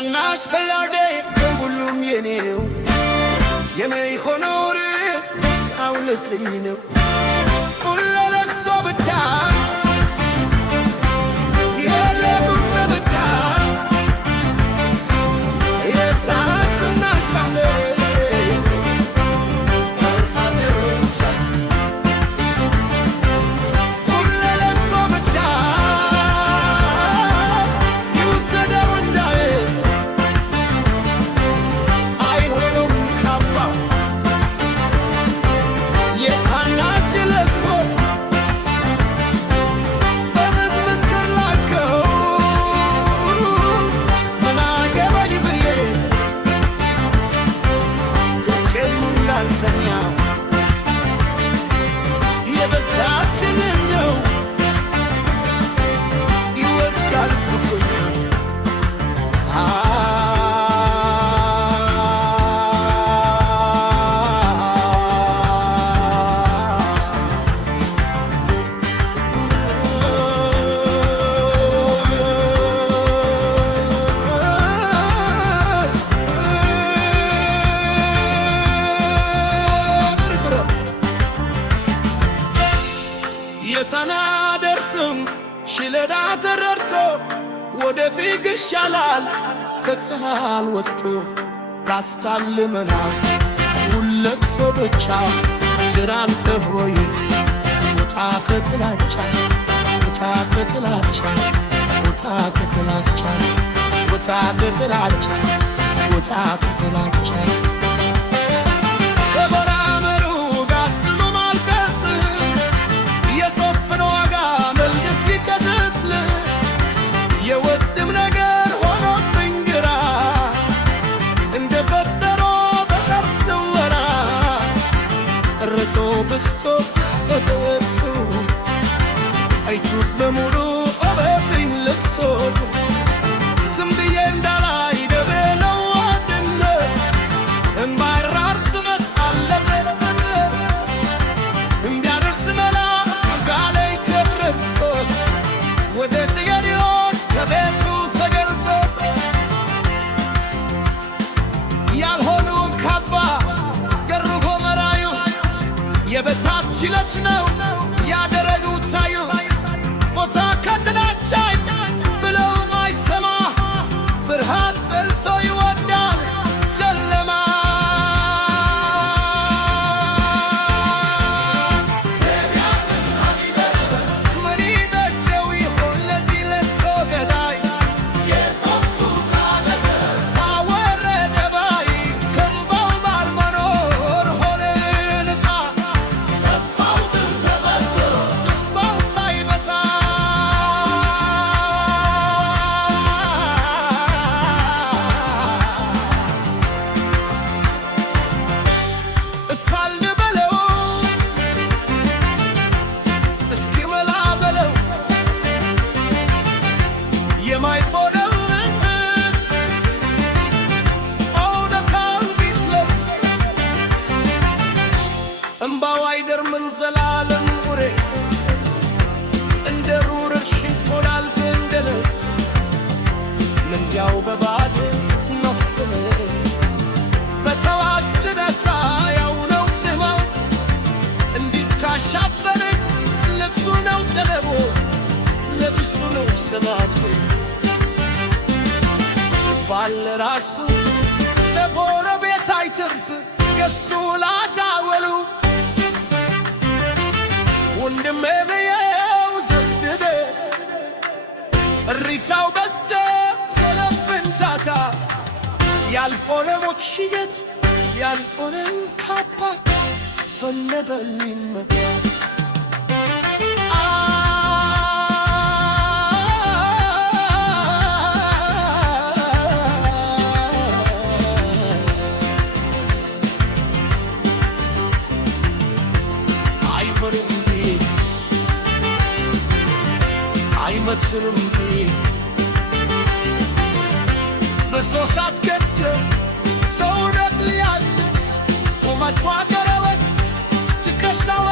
የታናሽ በላዴ ሁሉም የኔው የመይሆኖር ሳውልቅኝ ነው ሁሉ ለቅሶ ብቻ የታናደርስም ሽለዳ ተረርቶ ወደፊት ይሻላል ከቃል ወጥቶ ካስታልመናል ሁለቅሶ ብቻ ዝራንተ ሆይ ውጣ ከጥላቻ ውጣ ከጥላቻ ውጣ ከጥላቻ ውጣ ከጥላቻ ውጣ ከጥላቻ የወድም ነገር ሆኖብኝ ግራ እንደ በተሮ በነፍስ ወራ እርቶ በስቶ በደርሱ አይቱት በሙሉ ኦበብኝ ልቅሶ ዝም ብዬ እንዳላይ ደበለው አድነ እማይራር ስመት አለበት እንዲያደርስ መላ ጋላይ ከብረቶ ወደ ቤቱ ተገልጦ ያልሆኑን ካባ ገርጎ መራዩ የበታች ችለች ነው ያደረጉት ታዩ ቦታ ከጥላቻይ ብለው ማይሰማ ብርሃን ጠልቶ ይወዳል ጨለማ እምባው አይደርምን ዘላለም ኑሬ እንደ ሩርሽ ሆናል ዘንደለ ምንያው በባድ ነፍተለ በተዋስነሳ ያው ነው ስማው እንዲካሻፈር ልብሱ ነው ቀለቦ ልብሱ ነው ስማቱ ባለ ራሱ ለጎረቤት አይትርፍ የሱ ላዳወሉ ወንድሜ ብዬው ዘንድደ እሪታው በስተ ከለብንታካ ያልሆነ ሞችየት ያልሆነን ካባ ፈለበልኝ መግባ አይመትንም በሶሳት ገት ሰውነት ሊያል ቁመቷ ቀረበት ትከሻዋ